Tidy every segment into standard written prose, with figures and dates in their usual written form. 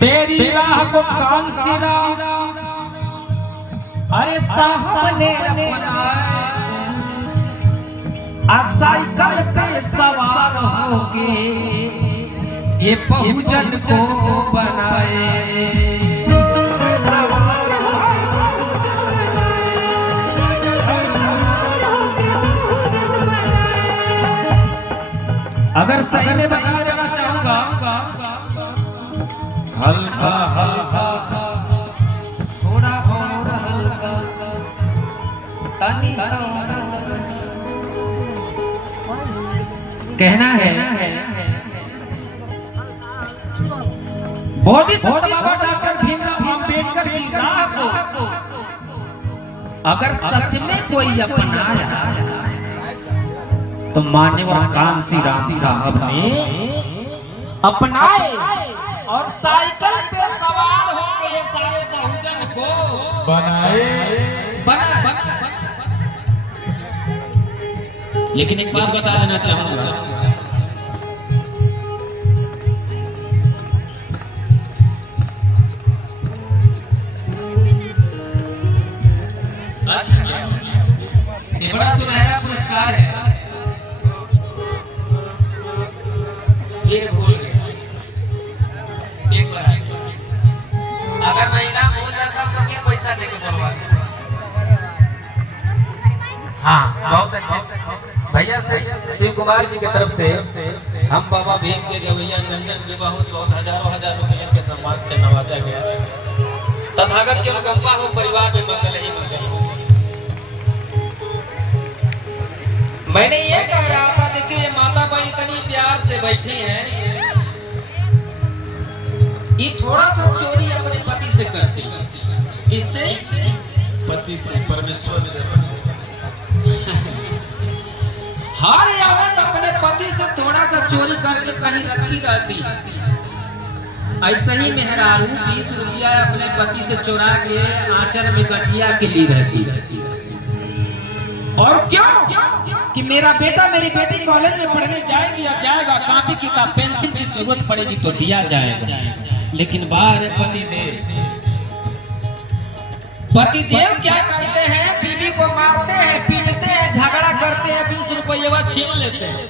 तेरी राह को कान सिरा अरे साहब ने साइकिल पे सवार होके ये बहुजन को बनाए। अगर सही में बता देना चाहूंगा हल्का हल्का थोड़ा थोड़ा हल्का तनी कहना है बाबा डॉक्टर भीमराव अंबेडकर की राह को अगर सच में कोई अपनाया तो मान्यवर कांशीराम साहब ने अपनाए और साइकिल पे सवार होकर ये सारे बहुजन को बनाए। लेकिन एक बात बता देना चाहूंगा, सच है ये बड़ा सुनहरा पुरस्कार है। ये भूल गया एक बार अगर मैं इनाम भूल जाता तो फिर पैसा देके बोलवाता। हाँ बहुत अच्छे भैया से शिव कुमार जी की तरफ से हम बाबा भीम के गवैया निरंजन के बहुत हजारों हजार रुपये के सम्मान से नवाजा गया। तथागत की अनुकंपा हो, परिवार में मंगल ही मंगल। मैंने ये कह रहा था, देखिए माता बाई इतनी प्यार से बैठी हैं, ये थोड़ा सा चोरी अपने पति से करती है। किससे? पति से, परमेश्वर से। हर औरत अपने पति से थोड़ा सा चोरी करके कहीं रखी रहती है। ऐसा ही मेहरारू 20 रुपया अपने पति से चुरा के आंचल में गठिया के लिए रहती है। और क्यों? कि मेरा बेटा मेरी बेटी कॉलेज में पढ़ने जाएगी या जाएगा, कॉपी किताब पेंसिल की जरूरत पड़ेगी तो दिया जाएगा। लेकिन बाहर पतिदेव क्या करते हैं? बीवी को मारते हैं, पीटते हैं, झगड़ा करते हैं, 20 रुपये छीन लेते हैं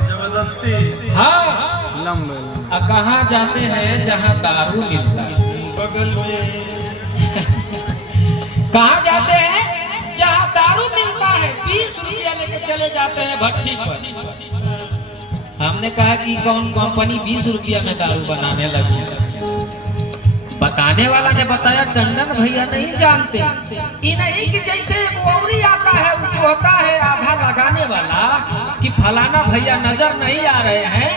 जबरदस्ती। हाँ कहाँ जाते हैं? जहाँ दारू मिलता है बगल में। कहाँ जाते हैं? जहाँ दारू मिलता है। 20 रुपया लेके चले जाते हैं भट्टी पर। हमने कहा कि कौन कंपनी 20 रुपया में दारू बनाने लगी? बताने वाला ने बताया टंडन भैया नहीं जानते। ये नहीं कि जैसे कोवरी आता है वो होता है आधा लगाने वाला कि फलाना भैया नजर नहीं आ रहे हैं,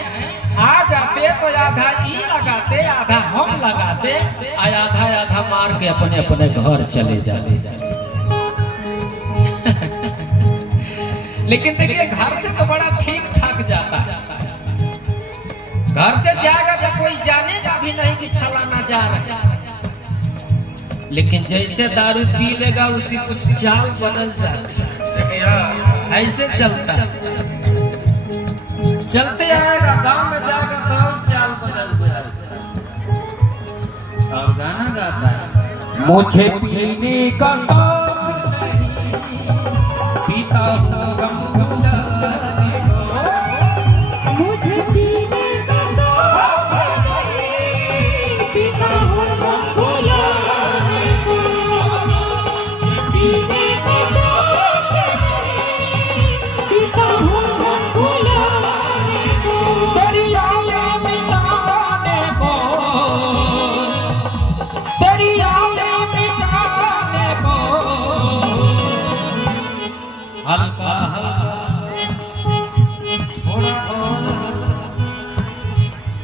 आ जाते तो आधा ई लगाते, आधा हम लगाते, आधा आधा मार के अपने अपने घर चले जाते। लेकिन देखिए घर से तो बड़ा ठीक ठाक जाता है। घर से जाएगा तो कोई जानेगा भी नहीं कि फलाना जा रहा है। लेकिन जैसे दारू पी लेगा उसकी कुछ चाल बदल जाती है। ऐसे चलता चलते आएगा, गांव में जाएगा तो चाल बदल जाएगा। और गाना गाता है, मुझे पीने का शौक नहीं,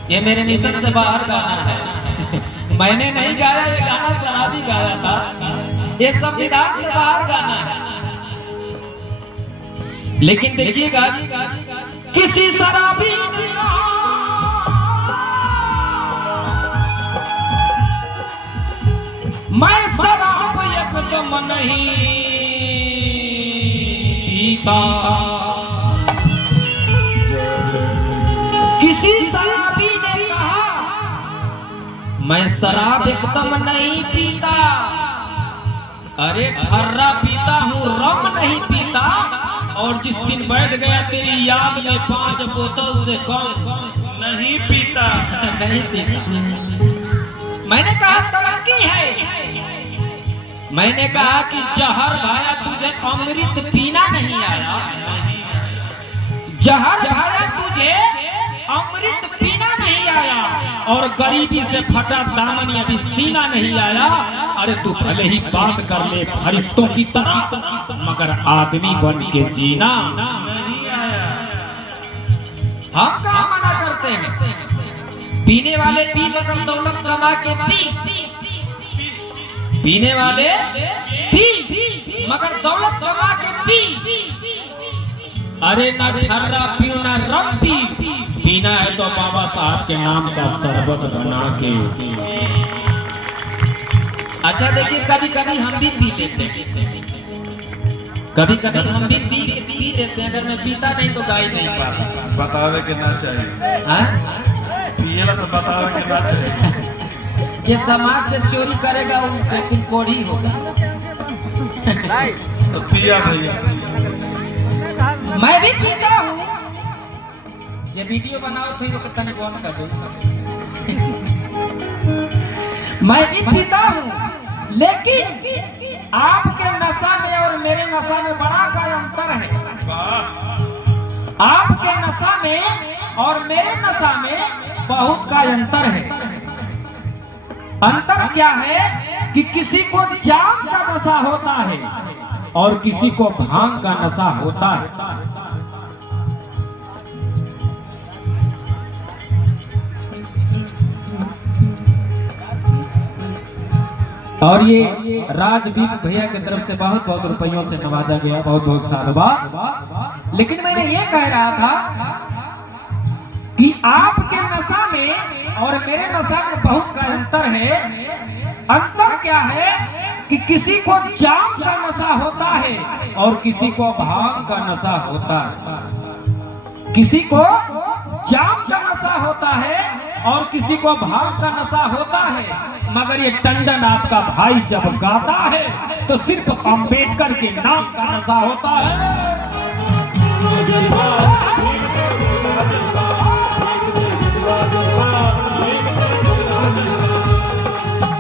ये मेरे मिशन से बाहर गाना है। मैंने नहीं गाया, ये गाना शराबी गाया था। ये संविधान से बाहर गाना है। लेकिन देखिएगा, किसी शराबी ने मैं शराब एकदम नहीं पीता। किसी शराबी ने कहा मैं शराब एकदम नहीं पीता। अरे ठर्रा पीता हूँ, रम नहीं पीता। और जिस दिन बैठ गया तेरी याद में 5 बोतल से कम नहीं पीता। नहीं पीता। मैंने कहा तरक्की है। मैंने कहा कि जहर भाया तुझे अमृत पीना नहीं आया। जहर भाया तुझे अमृत पीना नहीं आया। और गरीबी से फटा दामन अभी सीना नहीं आया। अरे तू भले ही बात कर ले फरिश्तों की तरह, मगर आदमी बन के जीना नहीं आया। हम कहाँ मना करते हैं? पीने वाले पी मगर दौलत कमा के पी। पीने वाले पी मगर दौलत कमा के पी। अरे ना ठर्रा पी ना रम पी। पीना है तो बाबा साहब के नाम का शरबत बना के। अच्छा देखिए, कभी कभी हम भी पी लेते हैं। कभी कभी हम भी पी लेते हैं। अगर मैं पीता नहीं तो गाय नहीं पाता। बतावे के ना चाहिए। पिएला तो बतावे के ना चाहिए। ये समाज से चोरी करेगा वो कोढ़ी होगा। तो पिया भैया। मैं भी पीता हूँ। ये वीडियो बनाओ थे वो कितने कौन कर दो। मैं भी पीता हूँ, लेकिन आपके नशा में और मेरे नशा में बड़ा का अंतर है। आपके नशा में और मेरे नशा में बहुत का अंतर है। अंतर क्या है कि किसी को जाम का नशा होता है और किसी को भांग का नशा होता है। और ये राजदीप भैया की तरफ से बहुत बहुत रुपयों से नवाजा गया। बहुत बहुत साधुवाद। लेकिन मैंने ये कह रहा था कि आपके नशा में और मेरे नशा में बहुत का अंतर है। अंतर क्या है कि किसी को जाम का नशा होता है और किसी को भांग का नशा होता है। किसी को जाम का नशा होता है और किसी को भांग का नशा होता है। मगर ये टंडन आपका भाई जब गाता है तो सिर्फ अंबेडकर के नाम का नशा होता है।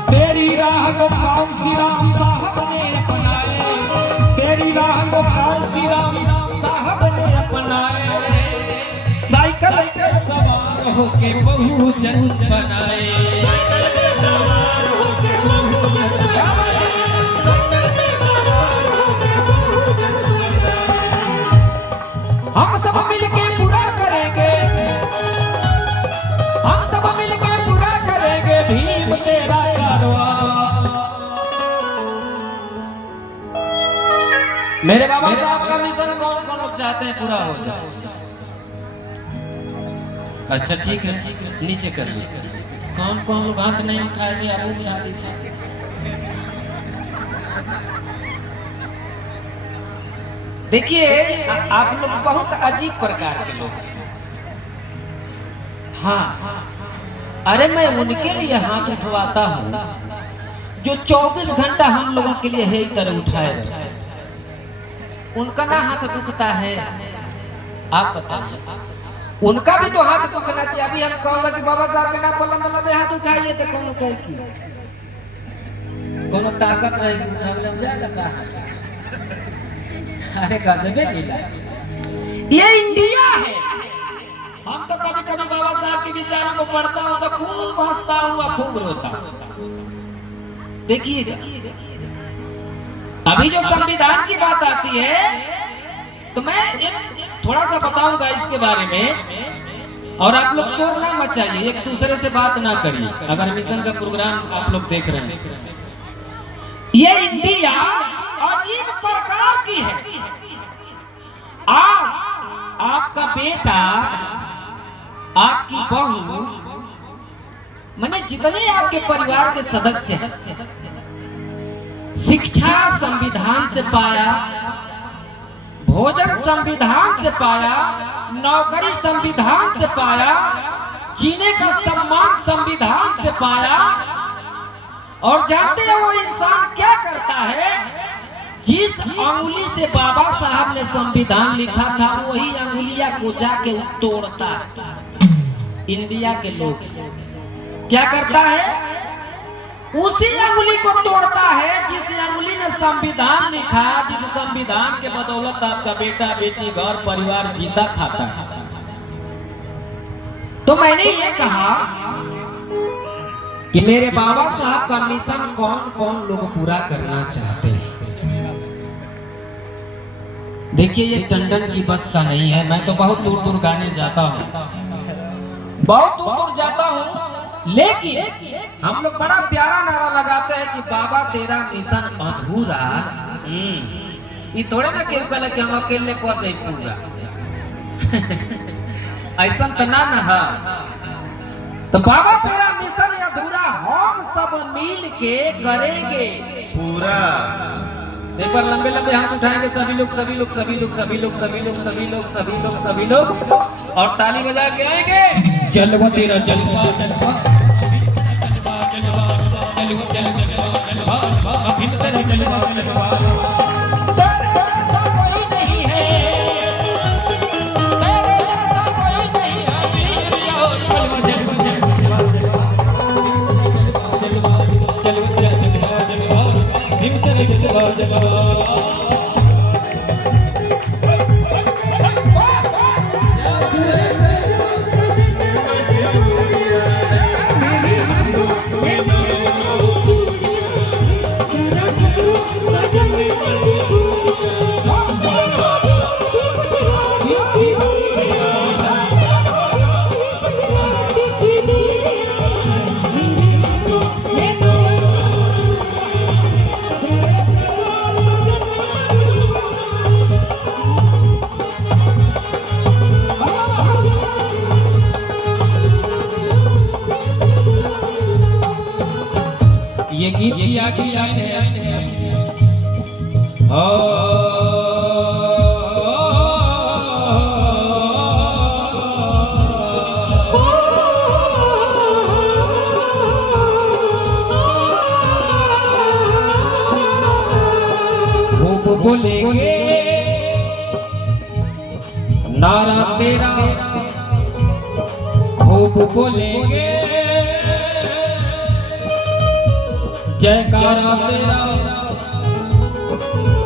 तेरी राह को कांसी राम साहब ने अपनाए। तेरी राह को कांसी राम साहब ने अपनाए। साइकिल पे सवार होके बहुजन बनाए। हम सब मिलके पूरा करेंगे। हम सब मिलके पूरा करेंगे भीम तेरा कारवां। मेरे बाबा साहब का मिशन कौन कौन लोग चाहते हैं पूरा हो जाए? अच्छा ठीक है, नीचे कर लीजिए। कौन कौन लोग हाथ नहीं उठाए थे आप उठा दीजिए। देखिए आप लोग बहुत अजीब प्रकार के लोग हैं। हाँ, अरे मैं उनके लिए हाथ उठवाता हूँ जो 24 घंटा हम लोगों के लिए है तरह उठाए रहे। उनका ना हाथ दुखता है, आप बताइए। उनका भी तो हाथ दुखना चाहिए। अभी हम कहूँगा कि बाबा साहब के नाम पर मतलब हाथ उठाइए तो कौन कहे की कोनो ताकत रहेगी उठाने में जाएगा। अरे गजबे लीला। ये इंडिया है। हम तो कभी कभी बाबा साहब के विचारों को पढ़ता हूँ तो खूब हंसता हूँ, खूब रोता हूँ। देखिएगा, अभी जो संविधान की बात आती है तो मैं थोड़ा सा बताऊंगा इसके बारे में। और आप लोग शोर ना मचाइए, एक दूसरे से बात ना करिए अगर मिशन का प्रोग्राम आप लोग देख रहे हैं। ये इंडिया अजीब प्रकार की है। आज आपका बेटा, आपकी बहू, माने जितने आपके परिवार के सदस्य हैं, शिक्षा संविधान से पाया, भोजन संविधान से पाया, नौकरी संविधान से पाया, जीने का सम्मान संविधान से पाया। और जानते हैं वो इंसान क्या करता है? जिस अंगुली से बाबा साहब ने संविधान लिखा था वही अंगुलिया को जाके तोड़ता है। इंडिया के लोग क्या करता है? उसी अंगुली को तोड़ता है जिस अंगुली ने संविधान लिखा, जिस संविधान के बदौलत आपका बेटा बेटी घर परिवार जीता खाता है। तो मैंने ये कहा कि मेरे बाबा साहब का मिशन कौन कौन लोग पूरा करना चाहते हैं। देखिए ये टंडन की बस का नहीं है। मैं तो बहुत दूर दूर गाने जाता हूँ, बहुत दूर दूर जाता हूँ, लेकिन हम लोग बड़ा प्यारा नारा लगाते हैं कि बाबा तेरा मिशन अधूरा। ये थोड़े ना केहू कहले कि हम अकेले को दे पूरा ऐसा तो ना है। तो बाबा तेरा मिशन अधूरा हम सब मिल के करेंगे पूरा। एक बार लंबे लंबे हाथ उठाएंगे सभी लोग, सभी लोग, सभी लोग, सभी लोग, सभी लोग, सभी लोग, सभी लोग, सभी लोग, और ताली बजा के आएंगे। जलवा तेरा जलवा, जलवा, जलवा, जलवा, अभी तेरा जलवा, जलवा। तेरे जैसा कोई नहीं है, तेरे जैसा कोई नहीं है, जलवा, जलवा, जलवा, जलवा, जलवा, हिम तेरे जलवा, जलवा। ये गीत किया किया है खूब बोलेंगे नारा तेरा, खूब बोलेंगे जयकारा तेरा,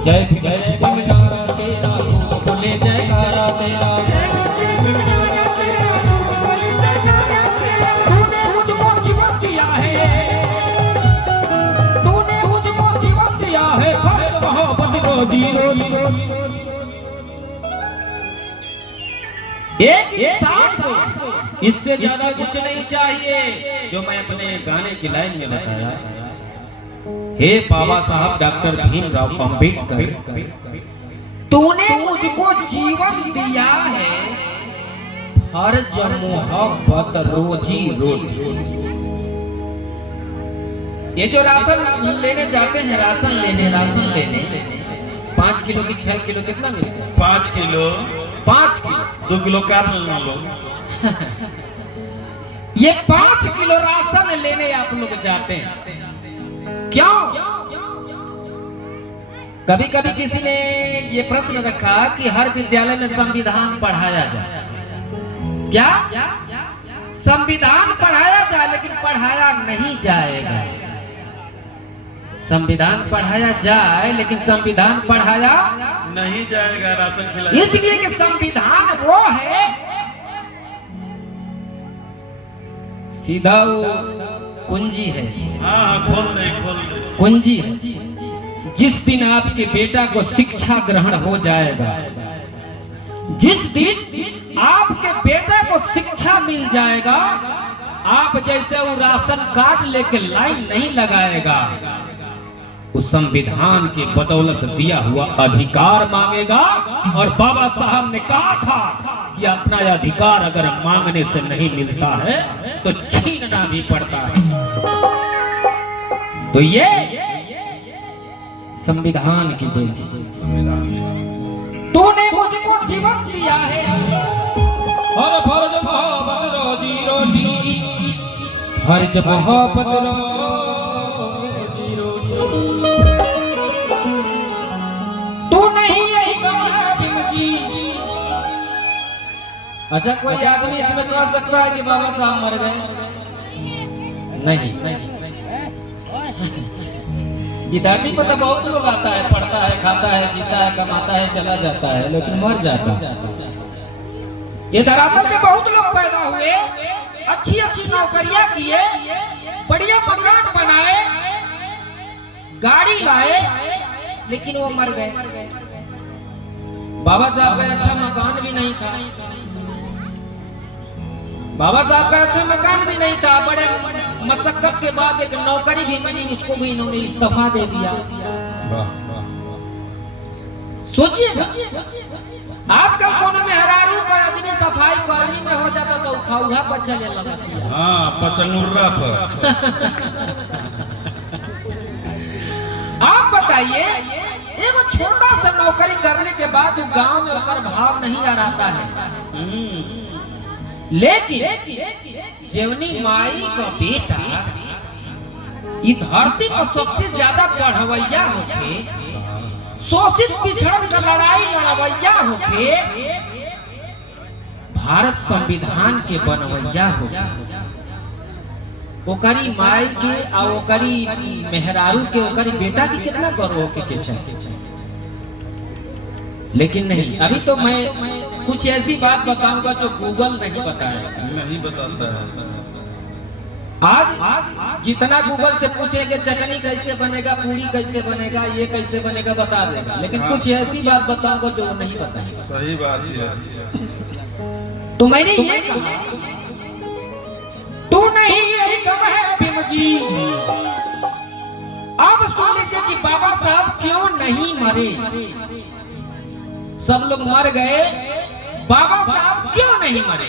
जय जय नारा तेरा, बोले जयकारा तेरा। तूने मुझको जीवन दिया है, तूने मुझको जीवन दिया है, मोहब्बत को जीरो। एक इंसान को इससे ज्यादा कुछ नहीं चाहिए, जो मैं अपने गाने की लाइन में बताया। हे बाबा साहब डॉक्टर भीमराव अंबेडकर, तूने मुझको जीवन दिया है, फर्ज मोहब्बत रोजी रोटी। ये जो राशन लेने जाते हैं, राशन लेने 5 किलो की 6 किलो कितना मिलता है? 5 किलो, 5 किलो, 2 किलो काट लो लोग। ये 5 किलो राशन लेने आप लोग जाते हैं, क्यों? कभी कभी किसी ने ये प्रश्न रखा कि हर विद्यालय में संविधान पढ़ाया जाए। क्या संविधान पढ़ाया जाए? लेकिन पढ़ाया नहीं जाएगा। संविधान पढ़ाया जाए लेकिन संविधान पढ़ाया नहीं जाएगा, राशन खिलाया। इसलिए कि संविधान वो है, सीधा कुंजी है। हाँ, खोल दे, खोल दे। कुंजी है। जिस दिन आपके बेटा को शिक्षा ग्रहण हो जाएगा, जिस दिन आपके बेटा को शिक्षा अच्छा मिल जाएगा। आप जैसे वो राशन कार्ड लेके लाइन नहीं लगाएगा, उस संविधान की बदौलत दिया हुआ अधिकार मांगेगा। और बाबा साहब ने कहा था कि अपना अधिकार अगर मांगने से नहीं मिलता है तो छीनना भी पड़ता है। तो ये संविधान की देन है। तूने मुझको जीवन दिया है, और फर्ज मोहब्बत रोजी रोटी, फर्ज मोहब्बत रोजी रोटी। तू नहीं यही कहा भीम जी। अच्छा, कोई आदमी इसमें कह सकता है कि बाबा साहब मर गए? नहीं, ये धरती पर तो बहुत लोग आता है, पढ़ता है, खाता है, जीता है, कमाता है, चला जाता है, लेकिन मर जाता है। ये धरातल में बहुत लोग पैदा हुए, अच्छी अच्छी नौकरियां किए, बढ़िया मकान बनाए, गाड़ी लाए, लेकिन वो मर गए। बाबा साहब का अच्छा मकान भी नहीं था, बाबा साहब का अच्छा मकान भी नहीं था। बड़े मशक्कत के बाद एक नौकरी भी मिली, उसको भी इन्होंने इस्तीफा दे दिया। सोचिए, आजकल कोनो में हरारू का आदमी सफाई कर्मी में हो जाता तो उठा पर चले लगता है। हाँ, पचंगुर्रा पर। आप बताइए, एगो छोटा सा नौकरी करने के बाद गांव में ओकर भाव नहीं आता है। लेकिन जेवनी माई का बेटा ई धरती पर सबसे ज्यादा पढ़वैया होके, शोषित पिछड़न का लड़ाई लड़वैया होके, भारत संविधान के बनवैया होके, ओकरी माई के और ओकरी मेहरारू के, ओकरी बेटा की कितना गर्व होके के चाहिए। लेकिन नहीं, अभी तो मैं कुछ ऐसी बात बताऊंगा जो गूगल नहीं बताएगा, नहीं बताता है। आज जितना गूगल से पूछेंगे चटनी कैसे बनेगा, पूरी कैसे बनेगा, ये कैसे बनेगा, बता देगा। लेकिन हाँ। कुछ ऐसी बात बताऊंगा जो नहीं बताएगा। सही बात है। तो मैंने ये कहा, तू नहीं यही कम है भीम जी। अब सुन लीजिए कि बाबा साहब क्यों नहीं मरे। सब लोग मर गए, बाबा साहब क्यों नहीं मरे?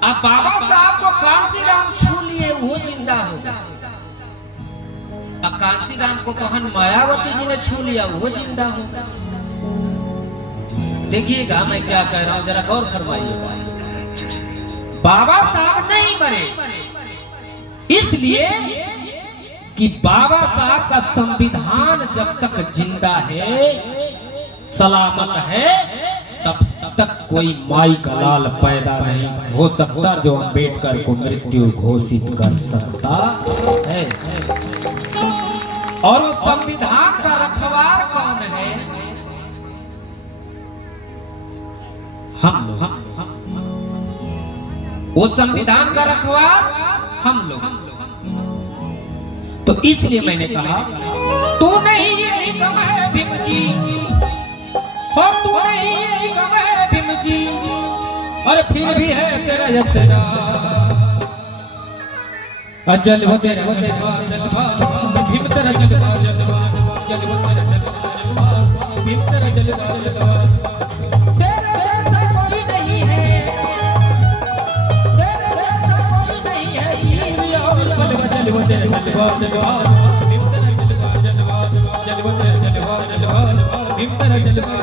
अब बाबा साहब को कांसी राम छू लिए, वो जिंदा हो गया। अब कांसी राम को बहन मायावती जी ने छू लिया, वो जिंदा हो गया। देखिएगा मैं क्या कह रहा हूं, जरा गौर फरमाइएगा। बाबा साहब नहीं मरे इसलिए कि बाबा साहब का संविधान जब तक जिंदा है, सलामत है, तब तक कोई माई का लाल पैदा नहीं हो सकता जो अंबेडकर को मृत्यु घोषित कर सकता है। और वो संविधान का रखवार कौन है? हम लोग। वो संविधान का रखवार हम लोग। तो इसलिए मैंने कहा, तू नहीं यही कम है भीम जी, और तू नहीं यही कम है भीम जी, और फिर भी है तेरा जलवा, जलवा तेरा जलवा, भीम तेरा जलवा, जलवा तेरा जलवा, भीम तेरा जलवा। तेरे जैसा कोई नहीं है, तेरे जैसा कोई नहीं है, जलवा तेरा जलवा, जलवा भीम तेरा जलवा, जलवा तेरा जलवा, भीम तेरा जलवा।